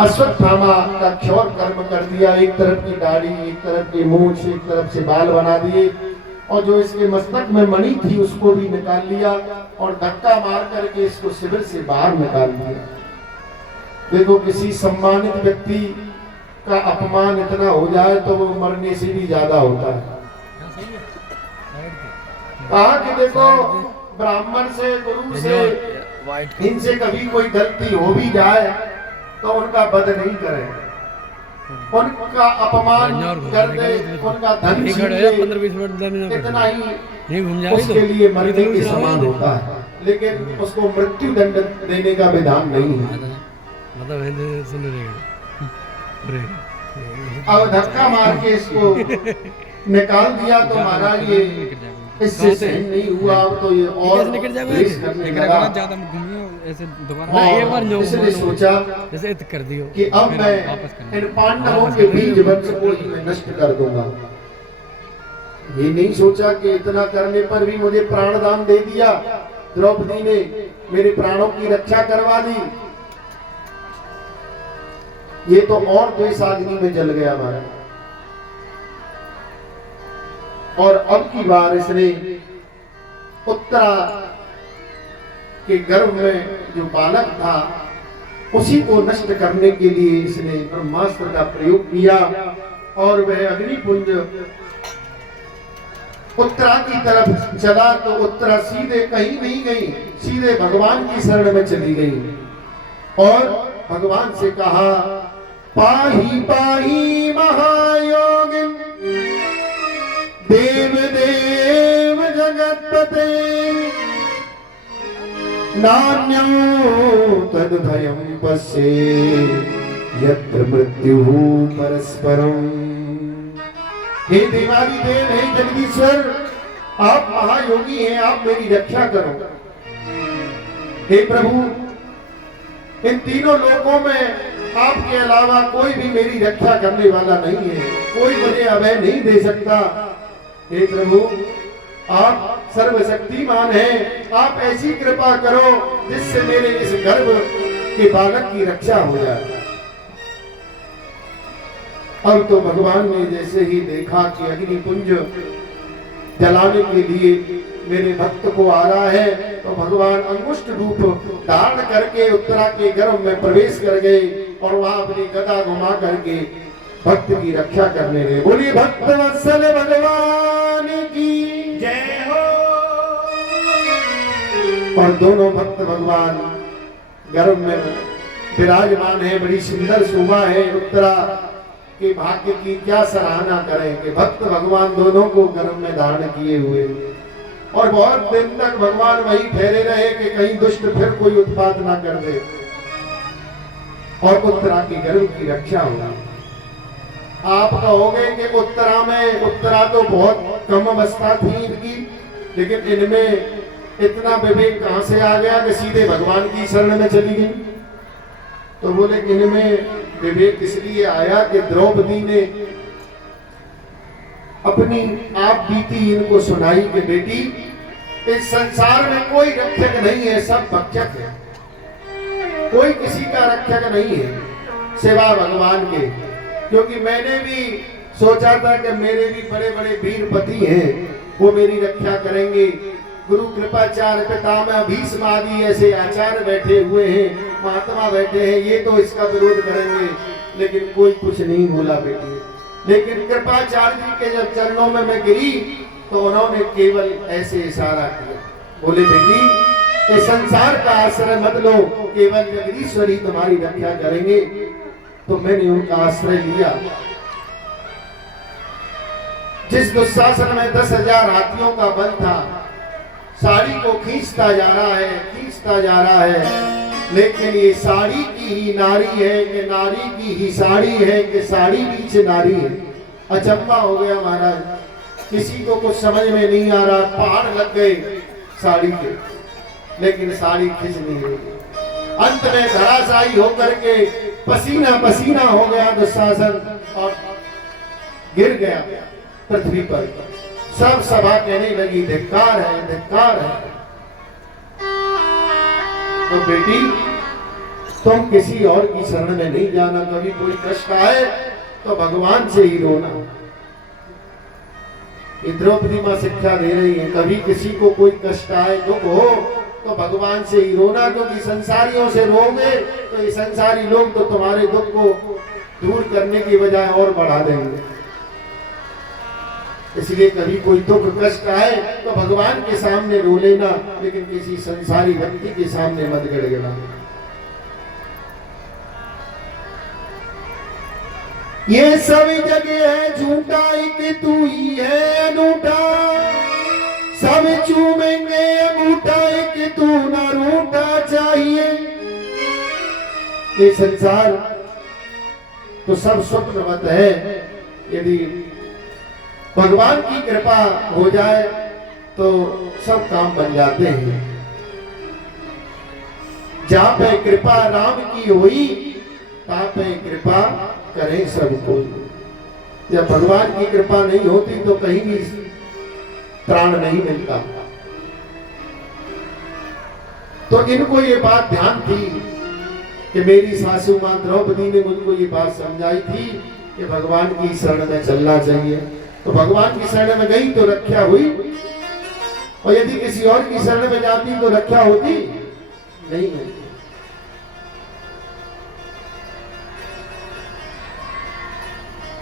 अश्वत्थामा का क्षौर कर्म कर दिया। एक तरफ की दाढ़ी, एक तरफ की मूंछ, एक तरफ से बाल बना दिए और जो इसके मस्तक में मणि थी उसको भी निकाल लिया और धक्का मार करके इसको शिविर से बाहर निकाल दिया। देखो किसी सम्मानित व्यक्ति का अपमान इतना हो जाए तो वो मरने से भी ज्यादा होता है। कहा कि देखो ब्राह्मण से, गुरु से, इनसे कभी कोई गलती हो भी जाए तो उनका वध नहीं करें, उनका अपमान कर दे, उनका धन छीन ले, इतना ही उसके लिए मरने के समान होता है, लेकिन उसको मृत्यु दंड देने का विधान नहीं है। अब धक्का मार के इसको निकाल दिया तो महाराज ये इससे सहन नहीं हुआ। अब तो ये और करने लगा। इसने सोचा कि अब मैं इन पांडवों के बीज वंश को ही मैं नष्ट कर दूंगा। ये नहीं सोचा कि इतना करने पर भी मुझे प्राणदान दे दिया, द्रौपदी ने मेरे प्राणों की रक्षा करवा दी, ये तो और द्वेषाग्नि में जल गया हमारा। और अब की बार इसने उत्तरा के गर्भ में जो बालक था उसी को नष्ट करने के लिए इसने ब्रह्मास्त्र का प्रयोग किया और वह अग्निपुंज उत्तरा की तरफ चला तो उत्तरा सीधे कहीं नहीं गई, सीधे भगवान की शरण में चली गई और भगवान से कहा, पाही पाही महायोगिन देव देव जगतपते नान्यो तद भयं पश्ये यत्र मृत्यु परस्परम। हे देवादि देव, हे जगदीश्वर, आप महायोगी हैं, आप मेरी रक्षा करो। हे प्रभु, इन तीनों लोकों में आपके अलावा कोई भी मेरी रक्षा करने वाला नहीं है, कोई मुझे अभय नहीं दे सकता। हे प्रभु, आप सर्वशक्तिमान हैं, आप ऐसी कृपा करो जिससे मेरे इस गर्भ के बालक की रक्षा हो जाए। अब तो भगवान ने जैसे ही देखा कि अग्निपुंज जलाने के लिए मेरे भक्त को आ रहा है तो भगवान अंगुष्ठ रूप धारण करके उत्तरा के गर्भ में प्रवेश कर गए और वहां अपनी गदा घुमा करके भक्त की रक्षा करने लगे। बोलिए भक्त वत्सल भगवान की जय हो। और दोनों भक्त भगवान गर्भ में विराजमान है, बड़ी सुंदर शोभा है। उत्तरा के भाग्य की क्या सराहना करें कि भक्त भगवान दोनों को गर्भ में धारण किए हुए और बहुत दिन तक भगवान वही ठहरे रहे कि कहीं दुष्ट फिर कोई उत्पात ना कर दे और उत्तरा की गर्भ की रक्षा होगा। आप कहोगे कि उत्तरा तो बहुत कम अवस्था थी इनकी, लेकिन इनमें इतना विवेक कहां से आ गया कि सीधे भगवान की शरण में चली गई। तो बोले इनमें विवेक इसलिए आया कि द्रौपदी ने अपनी आप बीती इनको सुनाई कि बेटी, इस संसार में कोई रक्षक नहीं है, सब भक्षक है, कोई किसी का रक्षक नहीं है सिवा भगवान के। क्योंकि मैंने भी सोचा था कि मेरे भी बड़े बड़े वीरपति हैं, वो मेरी रक्षा करेंगे। गुरु कृपाचार्य, पितामह भीष्म आदि ऐसे आचार्य बैठे हुए हैं, महात्मा बैठे हैं, ये तो इसका विरोध करेंगे, लेकिन कोई कुछ नहीं बोला बेटी। लेकिन कृपाचार्य जी के जब चरणों में मैं गिरी तो उन्होंने केवल ऐसे इशारा किया, बोले बेटी इस संसार का आश्रय मत लो, केवल जगदीश्वर ही तुम्हारी रक्षा करेंगे। तो मैंने उनका आश्रय लिया। जिस दुशासन में 10,000 हाथियों का बल था, साड़ी को खींचता जा रहा है, खींचता जा रहा है, लेकिन ये साड़ी की ही नारी है कि नारी की ही साड़ी है कि साड़ी बीच नारी है। अचंबा हो गया महाराज, किसी को कुछ समझ में नहीं आ रहा। पहाड़ लग गए साड़ी के, लेकिन साड़ी खिंच नहीं रही। अंत में धराशायी होकर के पसीना पसीना हो गया दुशासन और गिर गया पृथ्वी पर। सब सभा कहने लगी धिक्कार है, धिक्कार है। तो बेटी तुम किसी और की शरण में नहीं जाना। कभी कोई कष्ट आए तो भगवान से ही रोना। ये द्रौपदी मां शिक्षा दे रही है, कभी किसी को कोई कष्ट आए, दुख हो, तो भगवान से ही रोना, क्योंकि संसारियों से रोगे तो ये संसारी लोग तो तुम्हारे दुख को दूर करने की बजाय और बढ़ा देंगे। इसलिए कभी कोई दुख कष्ट आए तो भगवान के सामने रो लेना, लेकिन किसी संसारी व्यक्ति के सामने मत गिड़गिड़ाना। ये सब जगह है झूठा, एक तू ही है अनूठा, सब चूमेंगे अंगूठा, एक तू ना रूठा चाहिए। ये संसार तो सब स्वप्नवत है, यदि भगवान की कृपा हो जाए तो सब काम बन जाते हैं। जहां पे कृपा राम की हुई, तहां पे कृपा करें सबको। जब भगवान की कृपा नहीं होती तो कहीं भी प्राण नहीं मिलता। तो इनको ये बात ध्यान थी कि मेरी सासू मां द्रौपदी ने मुझको ये बात समझाई थी कि भगवान की शरण में चलना चाहिए। तो भगवान की शरण में गई तो रक्षा हुई, और यदि किसी और की शरण में जाती तो रक्षा होती नहीं होती।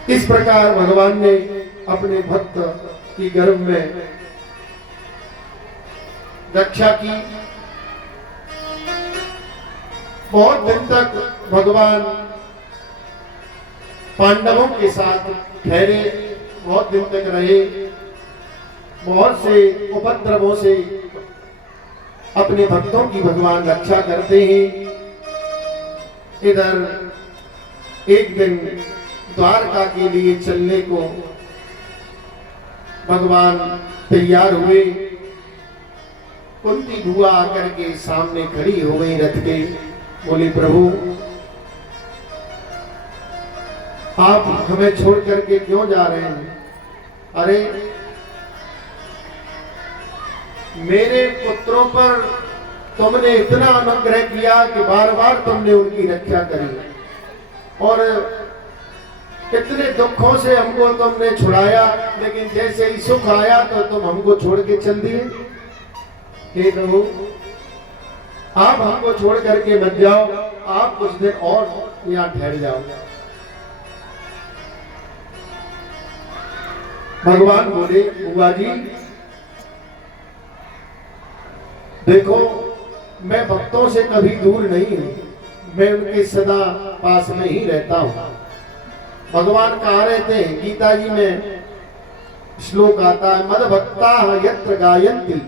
इस प्रकार भगवान ने अपने भक्त की गर्भ में रक्षा की। बहुत दिन तक भगवान पांडवों के साथ ठहरे, बहुत दिन तक रहे, बहुत से उपद्रवों से अपने भक्तों की भगवान रक्षा करते हैं। इधर एक दिन द्वारका के लिए चलने को भगवान तैयार हुए। कुंती बुआ आकर के सामने खड़ी हो गई रथ के, बोली प्रभु आप हमें छोड़ करके क्यों जा रहे हैं? अरे मेरे पुत्रों पर तुमने इतना अनुग्रह किया कि बार बार तुमने उनकी रक्षा करी, और कितने दुखों से हमको तुमने छुड़ाया, लेकिन जैसे ही सुख आया तो तुम हमको छोड़ के चल दिए। हे प्रभु आप हमको छोड़ करके मत जाओ, आप कुछ दिन और यहाँ ठहर जाओ। भगवान बोले बुआ जी देखो मैं भक्तों से कभी दूर नहीं हूं, मैं उनके सदा पास में ही रहता हूं। भगवान कहा रहते हैं गीता जी में श्लोक आता है, मद भक्ता यत्र गायन्ति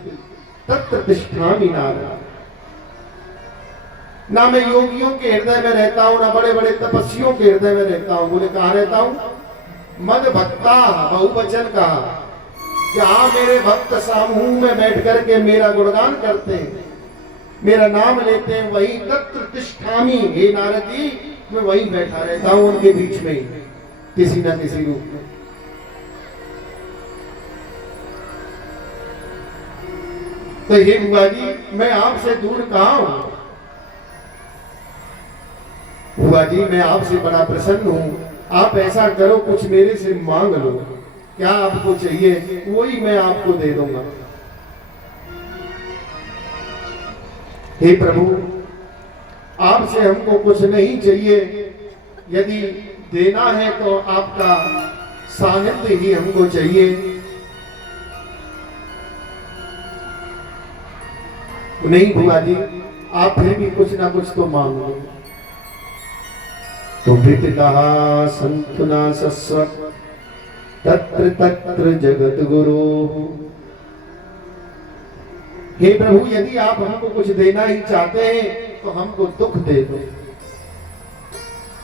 तत्र तिष्ठामि नारद। ना मैं योगियों के हृदय में रहता हूं, ना बड़े बड़े तपस्वियों के हृदय में रहता हूं। बोले कहां रहता हूं? मद भक्ता, बहुवचन कहा कि हाँ मेरे भक्त समूह में बैठ करके मेरा गुणगान करते हैं, मेरा नाम लेते हैं, वही तत्र तिष्ठामि। हे नारद जी मैं वहीं बैठा रहता हूं उनके बीच में ही, किसी न किसी रूप में। तो हे बुआ जी मैं आपसे दूर कहां हूं? बुआ जी मैं आपसे बड़ा प्रसन्न हूं, आप ऐसा करो कुछ मेरे से मांग लो, क्या आपको चाहिए वही मैं आपको दे दूंगा। हे प्रभु आपसे हमको कुछ नहीं चाहिए, यदि देना है तो आपका सानिध्य ही हमको चाहिए। नहीं बुआ जी आप फिर भी कुछ ना कुछ तो मांग लो। तो कहा संतुना सस्व तत्र तत्र जगत गुरु। हे प्रभु यदि आप हमको कुछ देना ही चाहते हैं तो हमको दुख दे दो,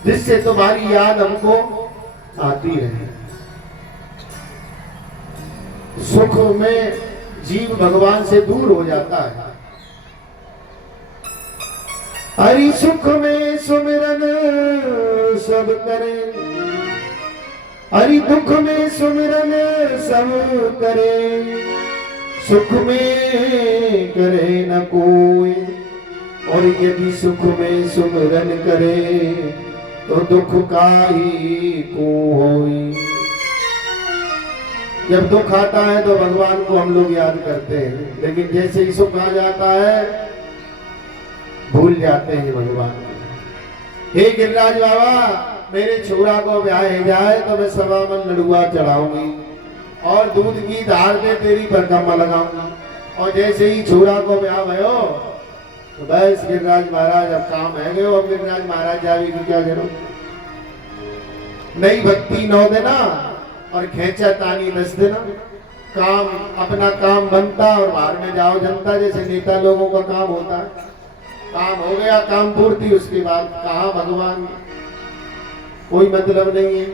जिससे तुम्हारी याद हमको आती रहे। सुख में जीव भगवान से दूर हो जाता है। हरि सुख में सुमिरन सब करे, हरि दुख में सुमिरन सब करे, सुख में करे न कोई और यदि सुख में सुमिरन करे तो दुख काई को होई। जब दुख आता है तो भगवान को हम लोग याद करते हैं, लेकिन जैसे ही सुख आ जाता है भूल जाते हैं भगवान। हे गिरिराज बाबा, मेरे छोरा को ब्याह जाए तो मैं 1.25 मन लडुआ चढ़ाऊंगी और दूध की धार में तेरी परिक्रमा लगाऊंगी। और जैसे ही छोरा को ब्याह भयो तो बस गिरिराज महाराज अब काम है गए। अब गिरिराज महाराज जावे की क्या जरूरत। नई भक्ति 9 देना और खेचा तानी 10 देना। काम अपना काम बनता और बाहर में जाओ जनता, जैसे नेता लोगों का काम होता है। काम हो गया, काम पूर्ति, उसके बाद कहाँ भगवान, कोई मतलब नहीं है।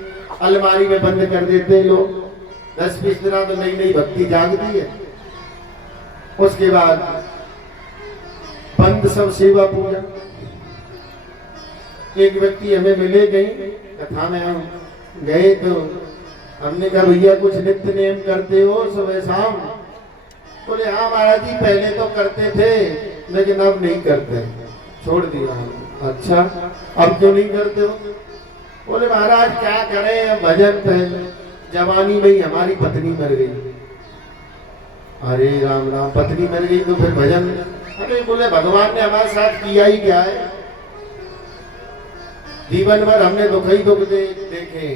अलमारी में बंद कर देते लोग। 10-20 दिना तो नई नई भक्ति जागती है, उसके बाद बंद सब सेवा पूजा। एक व्यक्ति हमें मिले, गई कथा में हम गए तो हमने कहा भैया कुछ नित्य नेम करते हो सुबह शाम? बोले हाँ महाराज जी पहले तो करते थे लेकिन अब नहीं करते, छोड़ दिया। अच्छा अब क्यों नहीं करते हो? बोले महाराज क्या करें, भजन थे, जवानी में ही हमारी पत्नी मर गई। अरे राम राम, पत्नी मर गई तो फिर भजन? अरे बोले भगवान ने हमारे साथ किया ही क्या है, जीवन भर हमने दुख ही दुख देखे,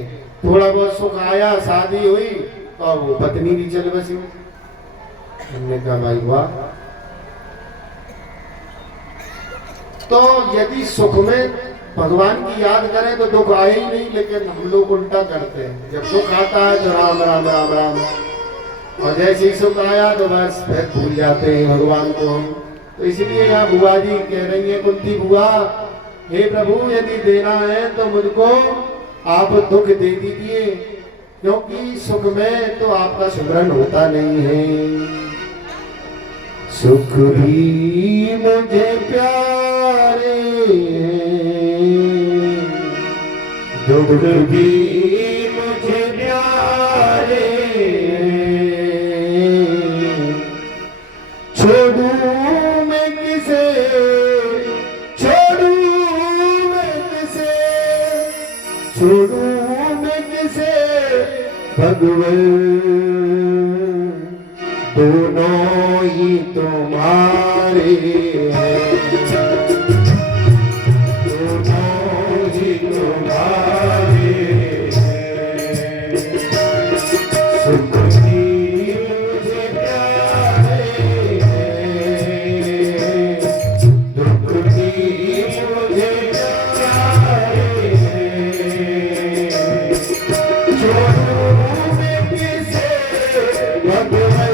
थोड़ा बहुत सुख आया, शादी हुई और वो पत्नी भी चल बसी। हमने कहा भाई वाह। तो यदि सुख में भगवान की याद करें तो दुख आए ही नहीं, लेकिन हम लोग उल्टा करते हैं। जब दुख आता है तो राम राम राम राम, और जैसे ही सुख आया तो बस फिर भूल जाते हैं भगवान को हम। तो इसलिए यहाँ बुआ जी कह रही है, कुंती बुआ, हे प्रभु यदि देना है तो मुझको आप दुख दे दीजिए, क्योंकि सुख में तो आपका सुमरन होता नहीं है। सुख भी मुझे प्यारे, दुख भी मुझे प्यारे, छोड़ू मैं किसे, छोड़ू मैं किसे, छोड़ू मैं किसे भगवान, दोनों ही तुम्हारे हैं, दोनों ही तुम्हारे हैं। सुख भी मुझे प्यारे हैं, दुख भी मुझे प्यारे हैं, छोड़ू मैं किसे भगवान,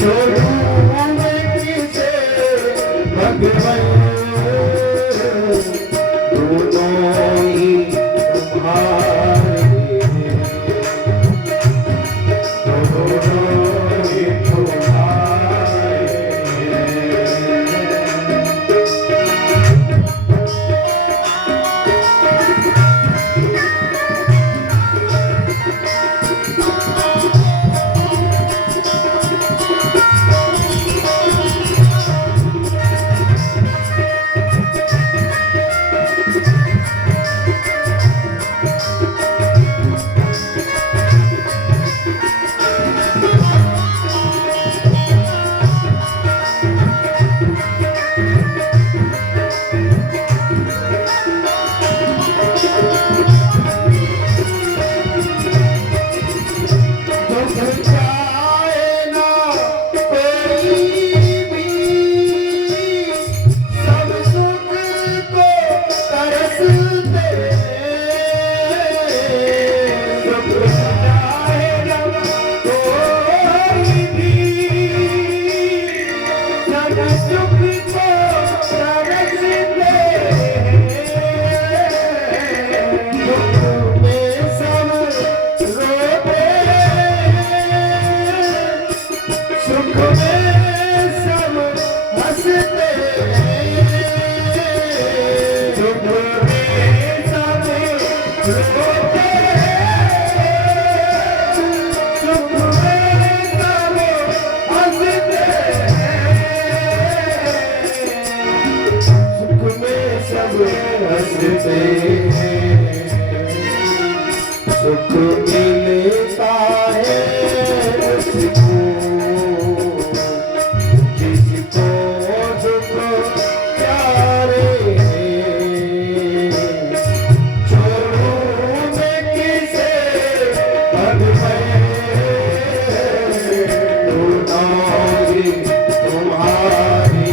छोड़ूं मैं किसे भगवन, दोनों ही तुम्हारे, दोनों ही तुम्हारे। सुख मिलता है उसको जिसको दुख प्यारे, छोड़ूं मैं किसे भगवन, दोनों ही तुम्हारे,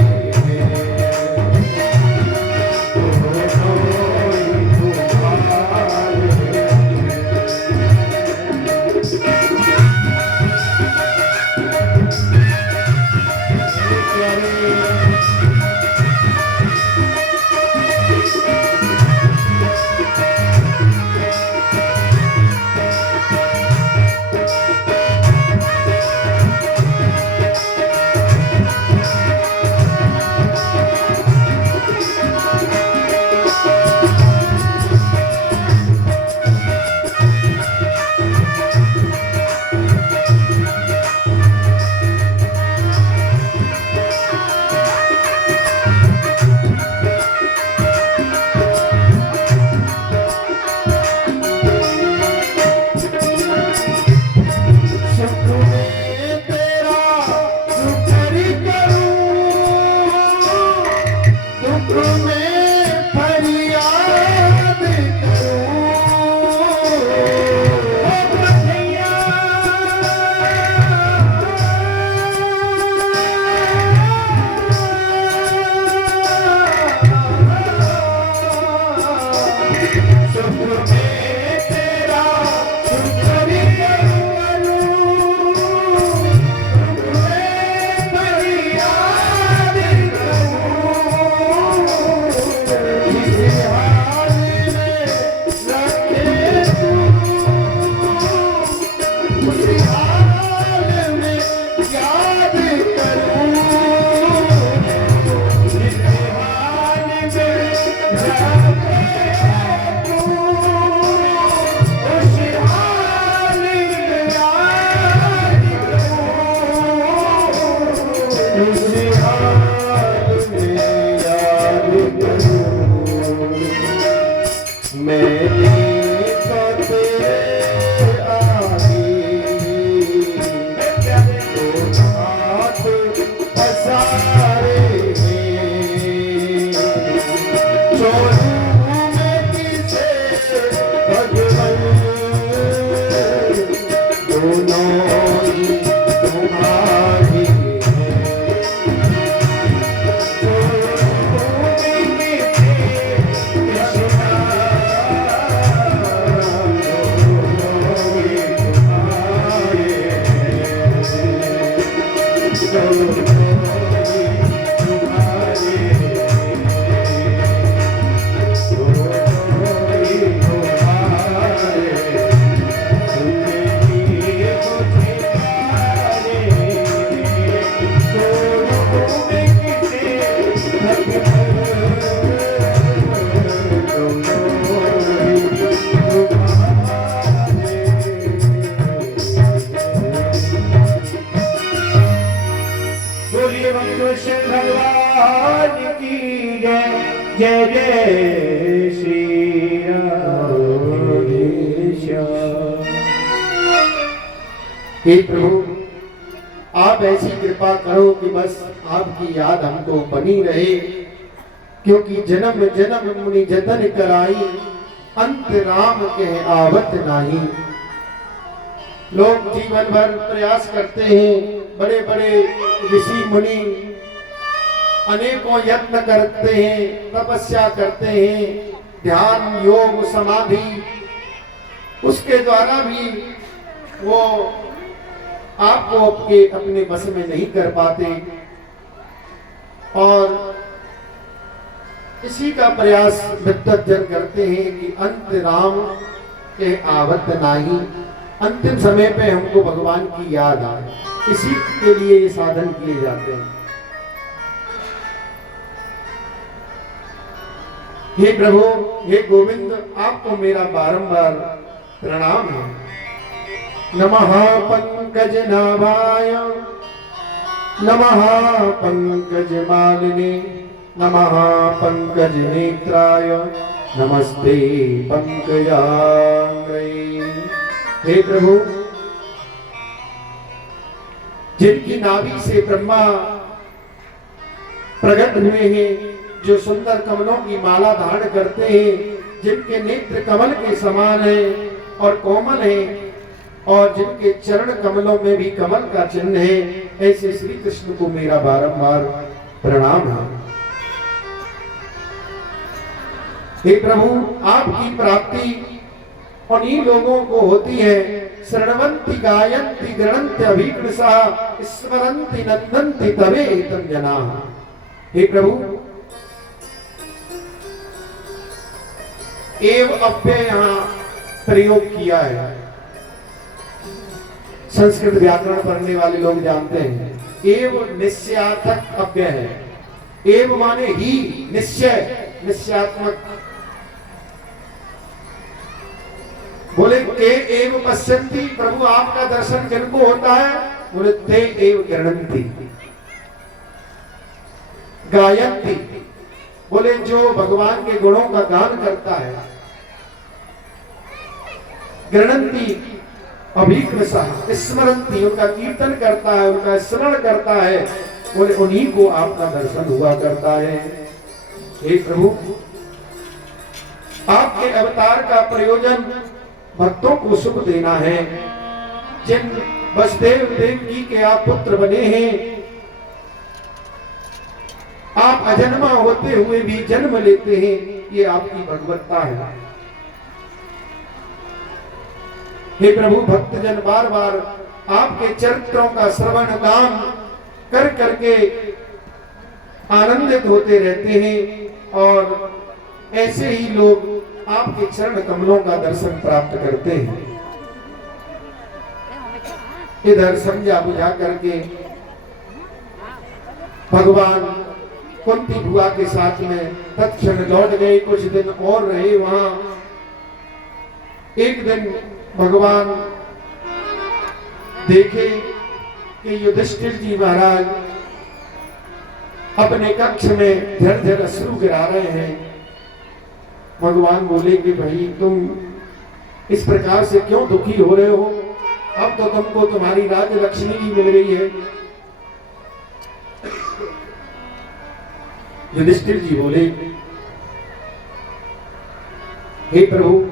कृष्ण भगवान की जय। जय जय श्री राधेश्याम। हे प्रभु, आप ऐसी कृपा करो कि बस आपकी याद हमको बनी रहे, क्योंकि जन्म जन्म मुनि जतन कराई, अंत राम के आवत नाही। लोग जीवन भर प्रयास करते हैं, बड़े बड़े ऋषि मुनि अनेकों यत्न करते हैं, तपस्या करते हैं, ध्यान योग समाधि, उसके द्वारा भी वो आपको अपने बस में नहीं कर पाते। और इसी का प्रयास विद्वत जन करते हैं कि अंत राम के आवत नाही, अंतिम समय पे हमको भगवान की याद आए, इसी के लिए ये साधन किए जाते हैं। हे प्रभु, हे गोविंद, आपको मेरा बारंबार प्रणाम है। नमः पंकज नाभाय, नमः पंकज मालिने, नमः पंकज नेत्राय, नमस्ते पंकजांग्रे। हे प्रभु, जिनकी नाभि से ब्रह्मा प्रकट हुए हैं, जो सुंदर कमलों की माला धारण करते हैं, जिनके नेत्र कमल के समान है और कोमल है, और जिनके चरण कमलों में भी कमल का चिन्ह है, ऐसे श्री कृष्ण को मेरा बारंबार प्रणाम है। हे प्रभु, आपकी प्राप्ति उन्हीं लोगों को होती है, शरणवंती गायंती गृणंती अभिकृसा स्मरंती नंदंती तवे तम जना। हे प्रभु, एव अव्यय यहाँ प्रयोग किया है। संस्कृत व्याकरण पढ़ने वाले लोग जानते हैं, एव निश्चयार्थक अव्यय है। एव माने ही, निश्चय, निश्चयात्मक। बोले ते एव पश्यन्ति, प्रभु आपका दर्शन जिनको होता है, बोले ते एव गृणन्ति। गायन्ति, बोले जो भगवान के गुणों का गान करता है। गृणन्ति अभिकृसा, स्मरन्ति, उनका कीर्तन करता है, उनका स्मरण करता है, बोले उन्हीं को आपका दर्शन हुआ करता है। हे प्रभु, आपके अवतार का प्रयोजन भक्तों को सुख देना है। जिन वसुदेव देवकी के आप पुत्र बने हैं, आप अजन्मा होते हुए भी जन्म लेते हैं, ये आपकी भगवत्ता है। हे प्रभु, भक्तजन बार बार आपके चरित्रों का श्रवण गान कर करके आनंदित होते रहते हैं, और ऐसे ही लोग आपके चरण कमलों का दर्शन प्राप्त करते हैं। इधर समझा बुझा करके भगवान कुंती बुआ के साथ में तत्क्षण लौट गए, कुछ दिन और रहे वहां। एक दिन भगवान देखे कि युधिष्ठिर जी महाराज अपने कक्ष में झरझर अश्रु गिरा रहे हैं। भगवान बोले कि भाई तुम इस प्रकार से क्यों दुखी हो रहे हो, अब तो तुमको तुम्हारी राज्य लक्ष्मी भी मिल रही है। युधिष्ठिर जी बोले, हे प्रभु,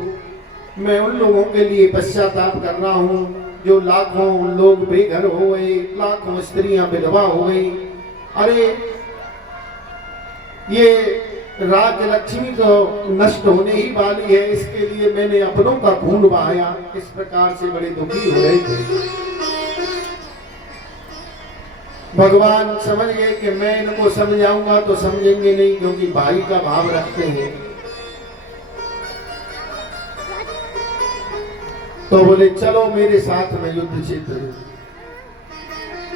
मैं उन लोगों के लिए पश्चाताप कर रहा हूं जो लाखों लोग बेघर हो गए, लाखों स्त्रियां विधवा हो गई। अरे ये राज्य लक्ष्मी तो नष्ट होने ही वाली है, इसके लिए मैंने अपनों का खून बहाया। इस प्रकार से बड़े दुखी हो रहे थे। भगवान समझ गए कि मैं इनको समझाऊंगा तो समझेंगे नहीं, क्योंकि भाई का भाव रखते हैं। तो बोले चलो मेरे साथ में युद्ध क्षेत्र।